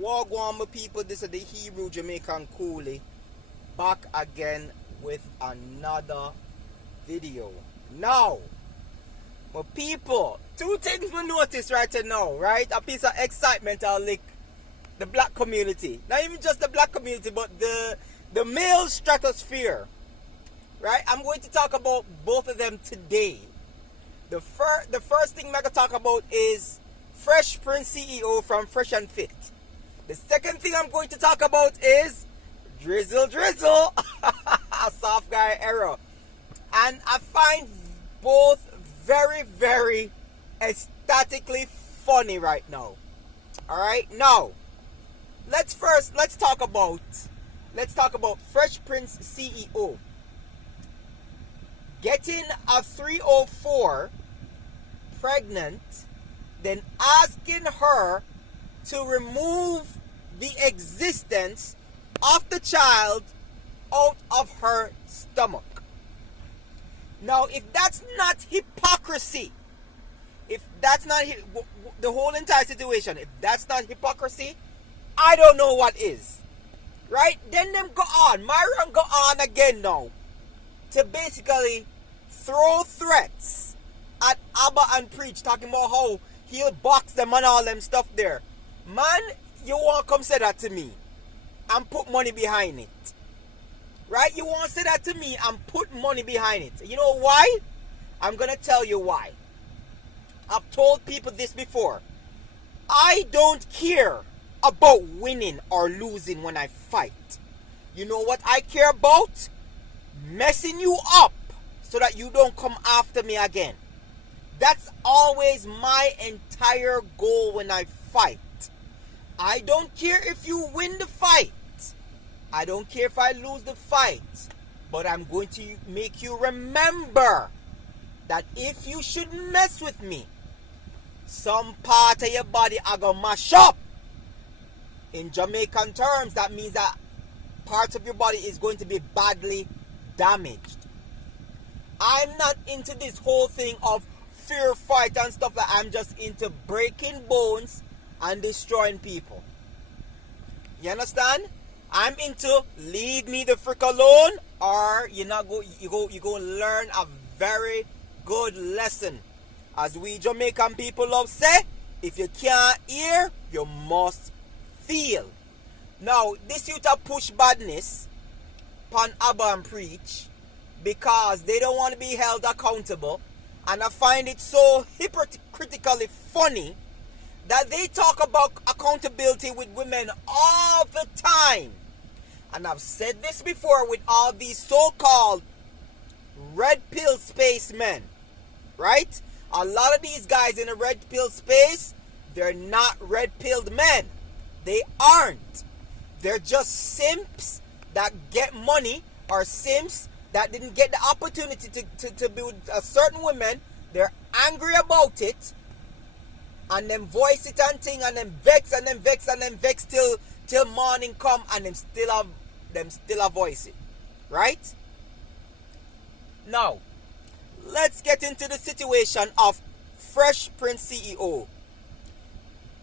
Wagwan, my people, this is the Hebrew Jamaican Coolie back again with another video. Now, my people, two things we notice right now, right? A piece of excitement I'll lick the black community. Not even just the black community, but the male stratosphere. Right? I'm going to talk about both of them today. The first thing I'm going to talk about is Fresh Prince CEO from Fresh and Fit. The second thing I'm going to talk about is Drizzle, a soft guy error. And I find both very, very aesthetically funny right now. Alright? Now, let's talk about Fresh Prince CEO. Getting a 304 pregnant, then asking her to remove the existence of the child out of her stomach. Now, if that's not hypocrisy, if that's not the whole entire situation, if that's not hypocrisy, I don't know what is. Right? Then them go on. Myron go on again now to basically throw threats at Abba and Preach, talking about how he'll box them and all them stuff there. Man, you want to come say that to me and put money behind it. Right? You want to say that to me and put money behind it. You know why? I'm going to tell you why. I've told people this before. I don't care about winning or losing when I fight. You know what I care about? Messing you up so that you don't come after me again. That's always my entire goal when I fight. I don't care if you win the fight. I don't care if I lose the fight. But I'm going to make you remember that if you should mess with me, some part of your body are going to mash up. In Jamaican terms, that means that parts of your body is going to be badly damaged. I'm not into this whole thing of fear fight and stuff like that. I'm just into breaking bones and destroying people. You understand? I'm into leave me the frick alone, or you go learn a very good lesson. As we Jamaican people love say, if you can't hear, you must feel. Now, this youth a push badness upon Abba and Preach because they don't want to be held accountable, and I find it so hypocritically funny that they talk about accountability with women all the time. And I've said this before with all these so-called red pill space men, right? A lot of these guys in the red pill space, they're not red pilled men. They aren't. They're just simps that get money, or simps that didn't get the opportunity to be with a certain woman. They're angry about it, and then voice it and thing, and then vex and then vex and then vex till morning come, and them still voice it. Right? Now, let's get into the situation of Fresh Prince CEO.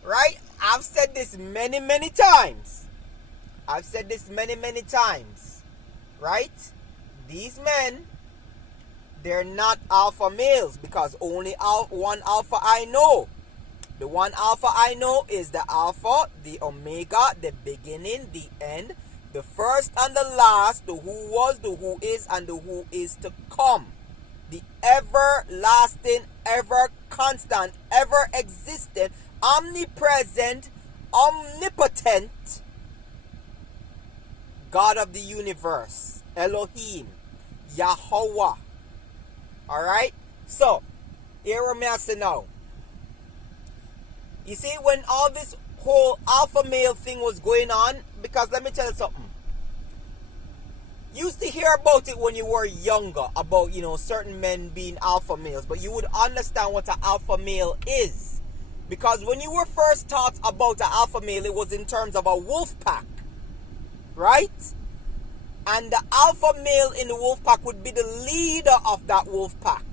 Right? I've said this many times. Right? These men, they're not alpha males, because only one alpha I know. The one alpha I know is the alpha, the omega, the beginning, the end, the first and the last, the who was, the who is, and the who is to come. The everlasting, ever constant, ever existent, omnipresent, omnipotent God of the universe, Elohim, Yahweh. Alright? So, here we are now. You see, when all this whole alpha male thing was going on, because let me tell you something. You used to hear about it when you were younger, about, certain men being alpha males, but you would understand what an alpha male is. Because when you were first taught about an alpha male, it was in terms of a wolf pack. Right? And the alpha male in the wolf pack would be the leader of that wolf pack.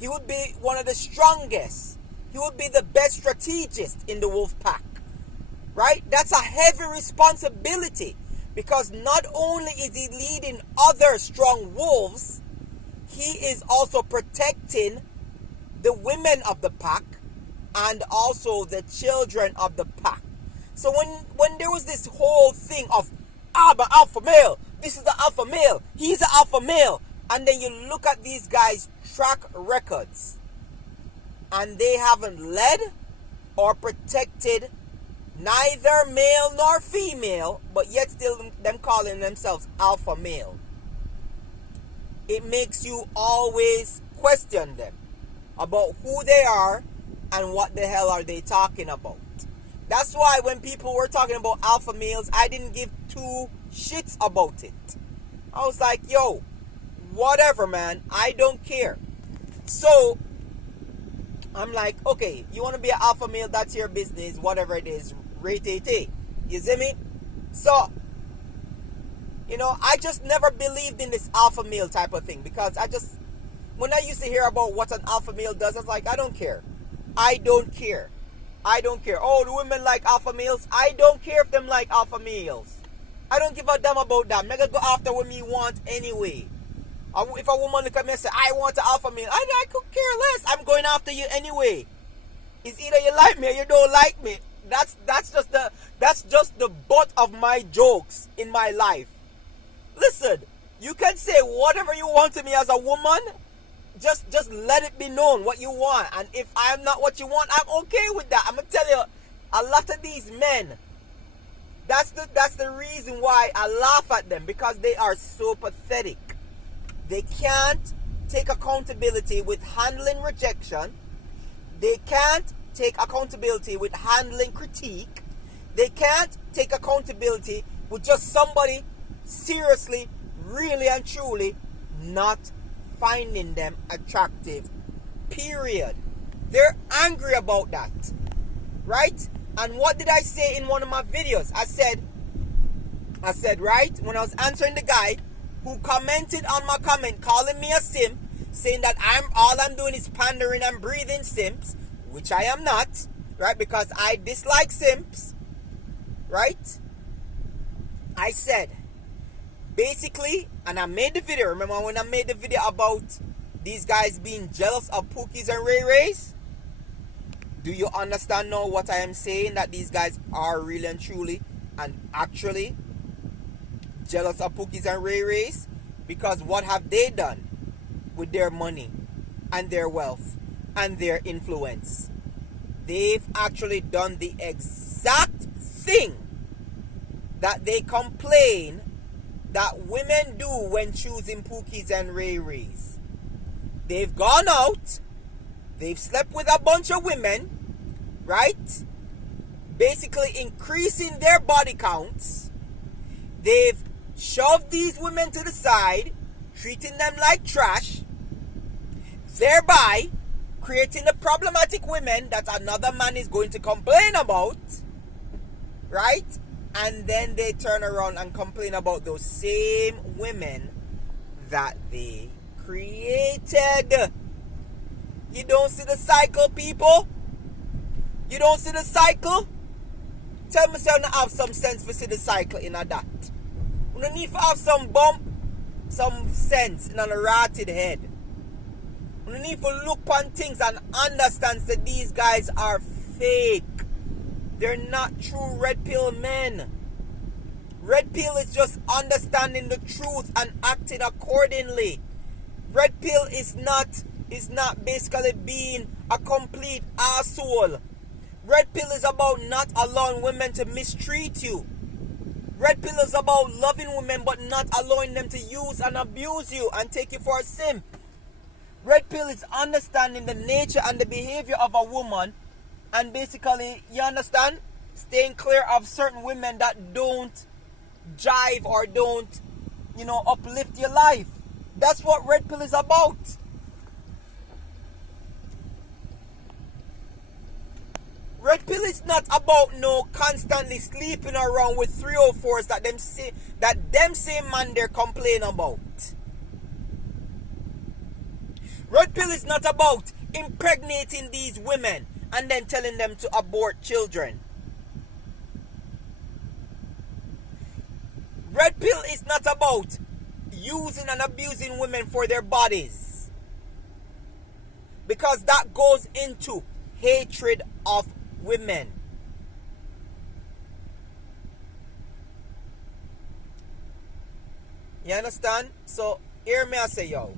He would be one of the strongest. He would be the best strategist in the wolf pack. right? That's a heavy responsibility, because not only is he leading other strong wolves, he is also protecting the women of the pack and also the children of the pack. So when there was this whole thing of, I'm an alpha male, this is the alpha male, he's the alpha male, and then you look at these guys' track records, and they haven't led or protected neither male nor female, but yet still them calling themselves alpha male. It makes you always question them about who they are and what the hell are they talking about. That's why when people were talking about alpha males, I didn't give two shits about it. I was like, yo, whatever, man, I don't care. So I'm like, okay, you want to be an alpha male, that's your business, whatever it is, rate it. You see me? So, you know, I just never believed in this alpha male type of thing, because when I used to hear about what an alpha male does, I was like, I don't care. I don't care. Oh, the women like alpha males. I don't care if them like alpha males. I don't give a damn about that. I'm not gonna go after what me want anyway. If a woman look at me and say, I want an alpha male, I could care less. I'm going after you anyway. It's either you like me or you don't like me. That's just the butt of my jokes in my life. Listen, you can say whatever you want to me as a woman. Just let it be known what you want. And if I'm not what you want, I'm okay with that. I'm gonna tell you, a lot of these men, that's the reason why I laugh at them, because they are so pathetic. They can't take accountability with handling rejection. They can't take accountability with handling critique. They can't take accountability with just somebody seriously, really and truly not finding them attractive. Period. They're angry about that. Right? And what did I say in one of my videos? I said, right, when I was answering the guy who commented on my comment calling me a simp, saying that all I'm doing is pandering and breathing simps, which I am not, right? Because I dislike simps, right? I said, basically, and I made the video. Remember when I made the video about these guys being jealous of Pookies and Ray Rays? Do you understand now what I am saying? That these guys are really and truly and actually jealous of Pookies and Ray Rays? Because what have they done with their money and their wealth and their influence? They've actually done the exact thing that they complain that women do when choosing Pookies and Ray Rays. They've gone out, they've slept with a bunch of women, right? Basically increasing their body counts. They've shoved these women to the side, treating them like trash, thereby creating the problematic women that another man is going to complain about, right? And then they turn around and complain about those same women that they created. You don't see the cycle, people? You don't see the cycle? Tell me, say you don't have some sense to see the cycle in a that. You don't need to have some sense in a rotted head. You need to look on things and understand that these guys are fake. They're not true red pill men. Red pill is just understanding the truth and acting accordingly. Red pill is not basically being a complete asshole. Red pill is about not allowing women to mistreat you. Red pill is about loving women but not allowing them to use and abuse you and take you for a simp. Red pill is understanding the nature and the behavior of a woman, and basically, you understand, staying clear of certain women that don't jive or don't, uplift your life. That's what red pill is about. Red pill is not about constantly sleeping around with 304s that them same man they're complaining about. Red pill is not about impregnating these women and then telling them to abort children. Red pill is not about using and abusing women for their bodies, because that goes into hatred of women. You understand? So hear me I say, yo.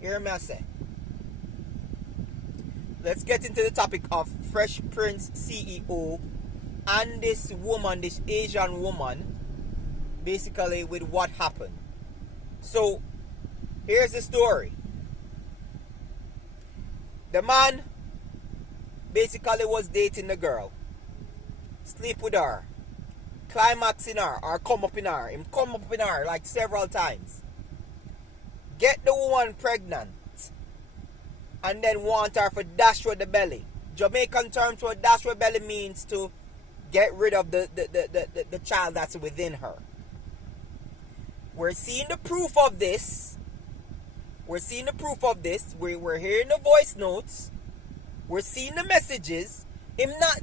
Hear me I say. Let's get into the topic of Fresh Prince CEO and this woman, this Asian woman, basically with what happened. So here's the story. The man basically was dating the girl, sleep with her, climax in her, or come up in her. Him come up in her like several times. Get the woman pregnant, and then want her for dash with the belly. Jamaican term for dash with belly means to get rid of the child that's within her. We're seeing the proof of this. We're seeing the proof of this. We're hearing the voice notes. We're seeing the messages. Him not,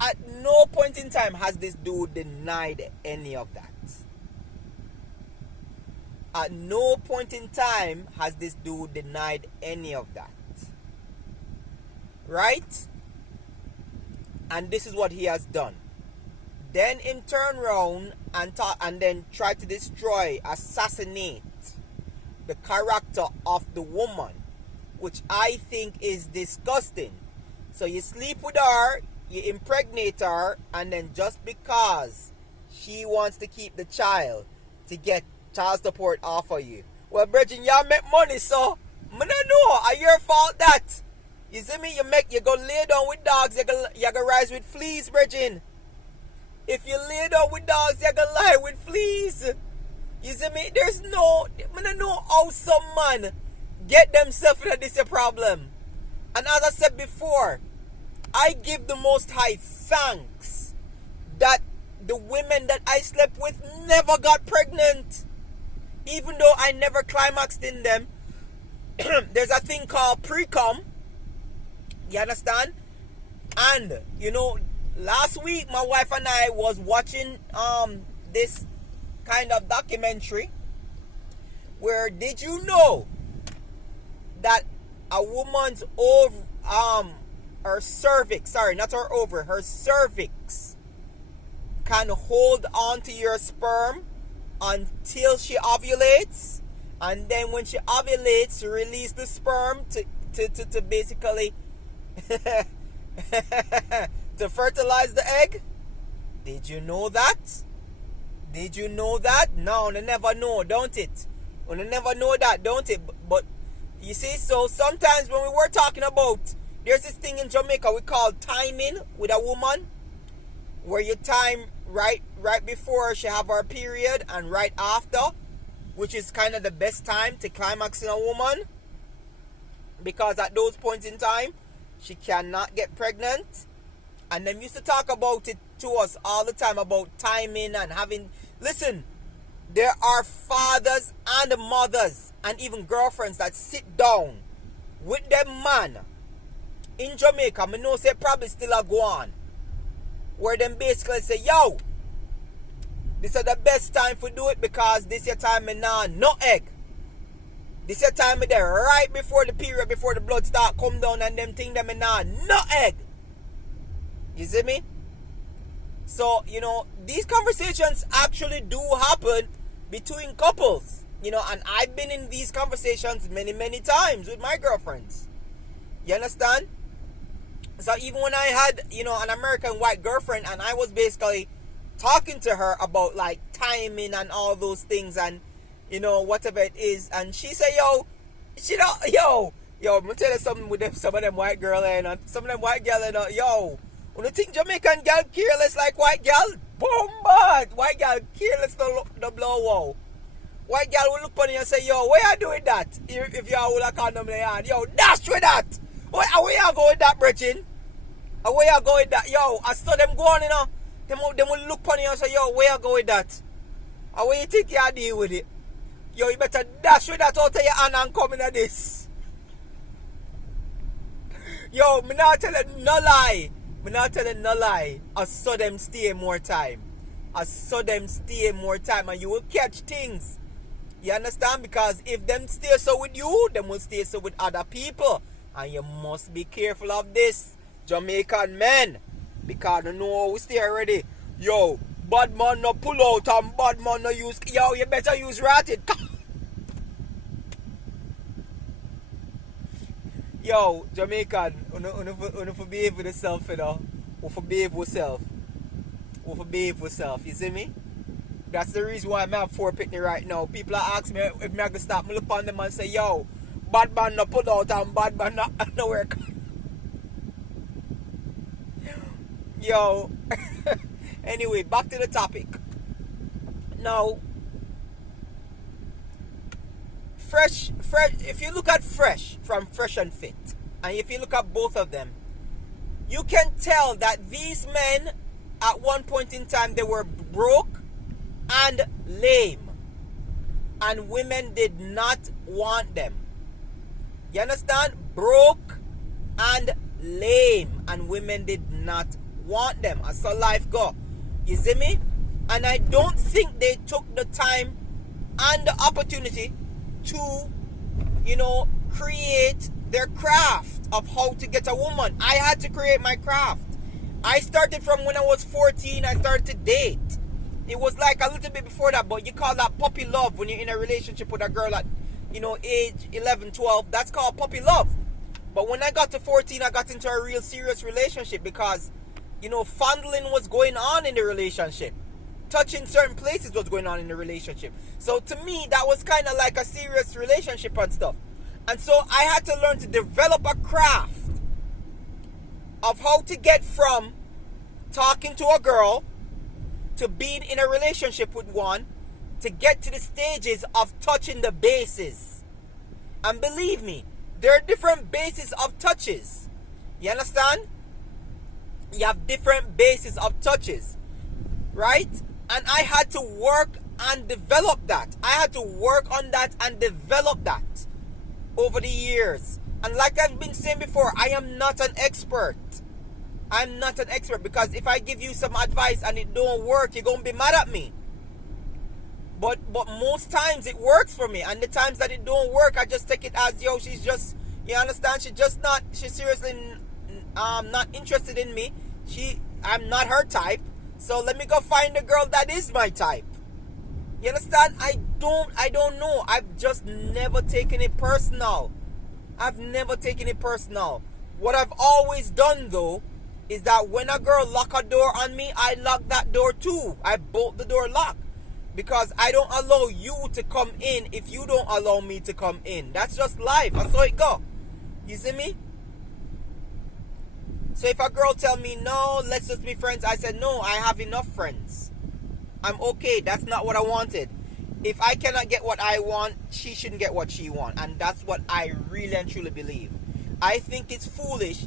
at no point in time has this dude denied any of that. At no point in time has this dude denied any of that. Right? And this is what he has done. Then him turn around and then try to destroy, assassinate the character of the woman, which I think is disgusting. So you sleep with her, you impregnate her, and then just because she wants to keep the child to get child support off of you. Well, Bridget, y'all make money, so I don't know. Are your fault that? You see me? You go lay down with dogs, you go rise with fleas, Bridget. If you lay down with dogs, you go lie with fleas. You see me? There's no, I don't know how some man get themselves into this problem. And as I said before, I give the Most High thanks that the women that I slept with never got pregnant. Even though I never climaxed in them, there's a thing called pre-com. You understand? And, you know, last week my wife and I was watching this kind of documentary where, did you know that a woman's her cervix, sorry, not her over, her cervix can hold on to your sperm until she ovulates, and then when she ovulates, release the sperm to basically to fertilize the egg? Did you know that? Did you know that? No, they never know, don't it? Well, they never know that, don't it? But you see, so sometimes when we were talking about, there's this thing in Jamaica we call timing with a woman, where you time right before she have her period and right after, which is kind of the best time to climax in a woman, because at those points in time she cannot get pregnant. And them used to talk about it to us all the time, about timing and having, listen, there are fathers and mothers and even girlfriends that sit down with them man in Jamaica, I know say probably still a go on, where them basically say, yo, this is the best time for do it because this your time me nah no egg. This your time me there right before the period, before the blood start come down and them thing them me nah no egg. You see me? So, you know, these conversations actually do happen between couples. You know, and I've been in these conversations many, many times with my girlfriends. You understand? So even when I had, you know, an American white girlfriend and I was basically talking to her about like timing and all those things and, you know, whatever it is, and she said, yo, I'm gonna tell you something with them, some of them white girl and some of them white girl and yo, when you think Jamaican girl careless like white girl, boom, bad. White girl careless the blow wow. White girl will look on you and say, yo, where you doing that? If you are with a condom in the hand, yo, dash with that. Where you go with that, Brechin? Where you go with that? Yo, I saw them go on, you know. Them will look on you and say, yo, where you go with that? And where you think you deal with it? Yo, you better dash with that out of your hand and come into this. Yo, me not telling no lie. Me not telling no lie. I saw them stay more time. I saw them stay more time and you will catch things. You understand? Because if them stay so with you, them will stay so with other people. And you must be careful of this, Jamaican men. Because you know we stay already. Yo, bad man no pull out and bad man no use. Yo, you better use ratted. Yo, Jamaican, you for behave with yourself, you know. You for behave with yourself. You for behave with yourself, you see me? That's the reason why I'm at 4 Pitney right now. People are asking me if I'm going to stop. I look on them and say, yo, bad man no put out and bad man no work. Yo. Anyway, back to the topic. Now, Fresh, if you look at Fresh from Fresh and Fit, and if you look at both of them, you can tell that these men, at one point in time, they were broke and lame. And women did not want them. You understand? Broke and lame. And women did not want them. I saw life go. You see me? And I don't think they took the time and the opportunity to, create their craft of how to get a woman. I had to create my craft. I started from when I was 14. I started to date. It was like a little bit before that, but you call that puppy love when you're in a relationship with a girl at, age 11, 12. That's called puppy love. But when I got to 14, I got into a real serious relationship because, fondling was going on in the relationship. Touching certain places was going on in the relationship. So to me, that was kind of like a serious relationship and stuff. And so I had to learn to develop a craft of how to get from talking to a girl to being in a relationship with one, to get to the stages of touching the bases. And believe me, there are different bases of touches. You understand? You have different bases of touches, right? And I had to work and develop that. I had to work on that and develop that over the years. And like I've been saying before, I am not an expert. I'm not an expert, because if I give you some advice and it don't work, you're going to be mad at me. But most times it works for me. And the times that it don't work, I just take it as, yo, she's just, you understand? She's seriously not interested in me. I'm not her type. So let me go find a girl that is my type. You understand? I don't know. I've just never taken it personal. I've never taken it personal. What I've always done though, is that when a girl lock a door on me, I lock that door too. I bolt the door lock. Because I don't allow you to come in if you don't allow me to come in. That's just life. That's how it go. You see me? So if a girl tell me, no, let's just be friends, I said, no, I have enough friends. I'm okay. That's not what I wanted. If I cannot get what I want, she shouldn't get what she wants. And that's what I really and truly believe. I think it's foolish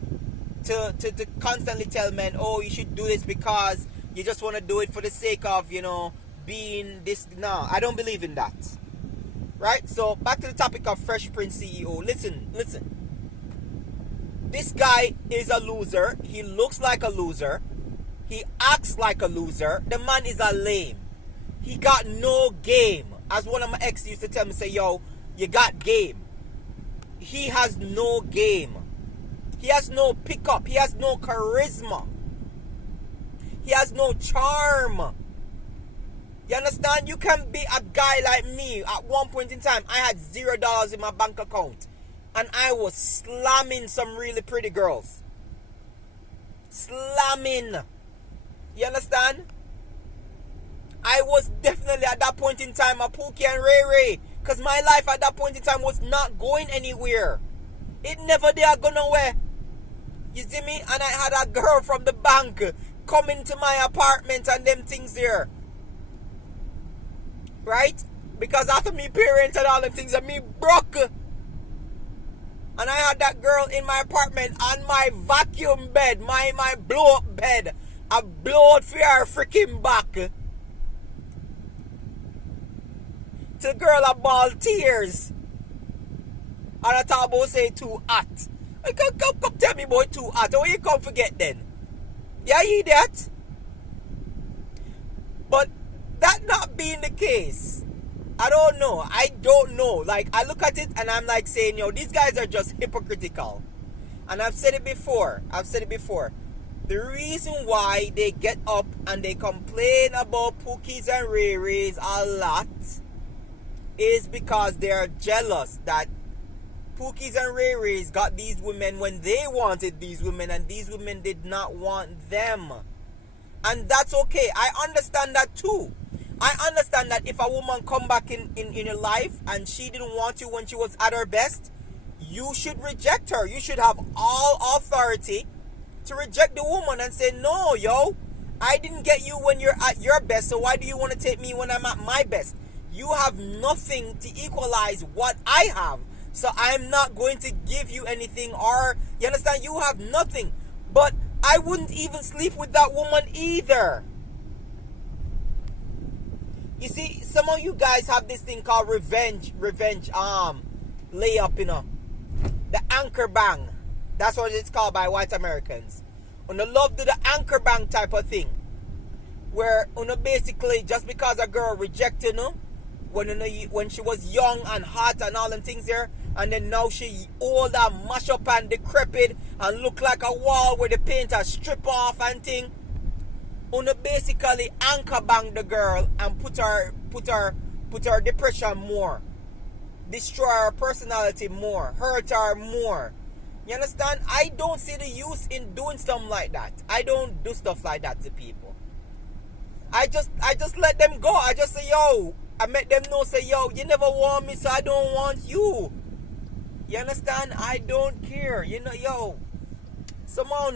to constantly tell men, oh, you should do this because you just want to do it for the sake of, being this. No, I don't believe in that. Right? So back to the topic of Fresh Prince CEO. Listen. This guy is a loser. He looks like a loser. He acts like a loser. The man is a lame. He got no game. As one of my ex used to tell me, say, yo, you got game. He has no game. He has no pickup. He has no charisma. He has no charm. You understand? You can be a guy like me. At one point in time, I had $0 in my bank account. And I was slamming some really pretty girls. Slamming. You understand? I was definitely at that point in time a Pookie and Ray Ray. Because my life at that point in time was not going anywhere. It never did go nowhere. You see me? And I had a girl from the bank coming to my apartment and them things there. Right? Because after me parents and all them things, and me broke. And I had that girl in my apartment on my vacuum bed, my blow up bed. I blow out for her freaking back. The girl a ball tears. And I talk about say too hot. Come tell me about too hot. Where you come forget then? Yeah, you that? But that not being the case, I don't know. I don't know. Like, I look at it and I'm like saying, yo, these guys are just hypocritical. And I've said it before. The reason why they get up and they complain about Pookies and Ray Rays a lot is because they are jealous that Pookies and Ray Rays got these women when they wanted these women, and these women did not want them. And that's okay. I understand that too. I understand that if a woman come back in your life and she didn't want you when she was at her best, you should reject her. You should have all authority to reject the woman and say, no, yo, I didn't get you when you're at your best, so why do you want to take me when I'm at my best? You have nothing to equalize what I have, so I'm not going to give you anything. Or, you understand, you have nothing. But I wouldn't even sleep with that woman either. You see, some of you guys have this thing called revenge layup, you know. The anchor bang. That's what it's called by white Americans. Una love do the anchor bang type of thing. Where una basically, just because a girl rejected you, when she was young and hot and all them things there, and then now she old and mash up and decrepit and look like a wall where the paint has strip off and thing. Una basically anchor bang the girl and put her depression more, destroy her personality more, hurt her more. You understand? I don't see the use in doing something like that. I don't do stuff like that to people. I just let them go. I just say, yo, I make them know, say, yo, you never want me, so I don't want you. You understand? I don't care. You know, yo, someone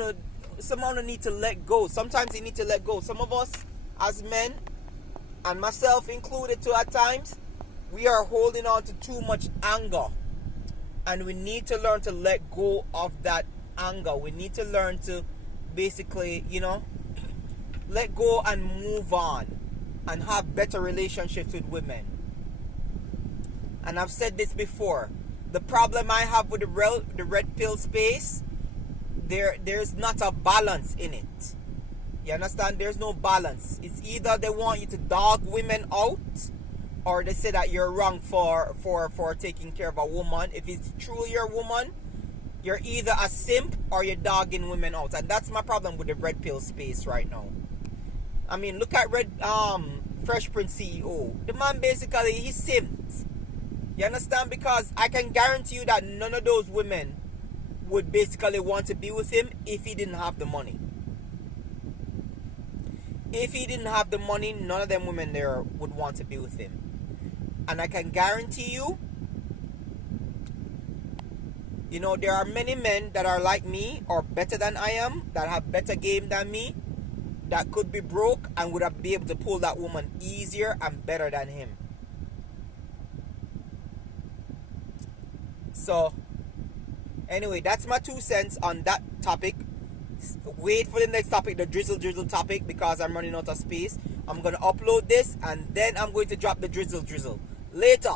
need to let go. Sometimes you need to let go. Some of us as men, and myself included too at times, we are holding on to too much anger. And we need to learn to let go of that anger. We need to learn to basically, you know, let go and move on and have better relationships with women. And I've said this before. The problem I have with the red pill space, there's not a balance in it. You understand? There's no balance. It's either they want you to dog women out, or they say that you're wrong for taking care of a woman. If it's truly your woman, you're either a simp or you're dogging women out. And that's my problem with the red pill space right now. I mean, look at Fresh Prince CEO. The man basically, he simped. You understand? Because I can guarantee you that none of those women would basically want to be with him if he didn't have the money. If he didn't have the money, none of them women there would want to be with him. And I can guarantee you, you know, there are many men that are like me or better than I am, that have better game than me, that could be broke and would have been able to pull that woman easier and better than him. So, anyway, that's my 2 cents on that topic. Wait for the next topic, the drizzle topic, because I'm running out of space. I'm going to upload this and then I'm going to drop the drizzle. Later.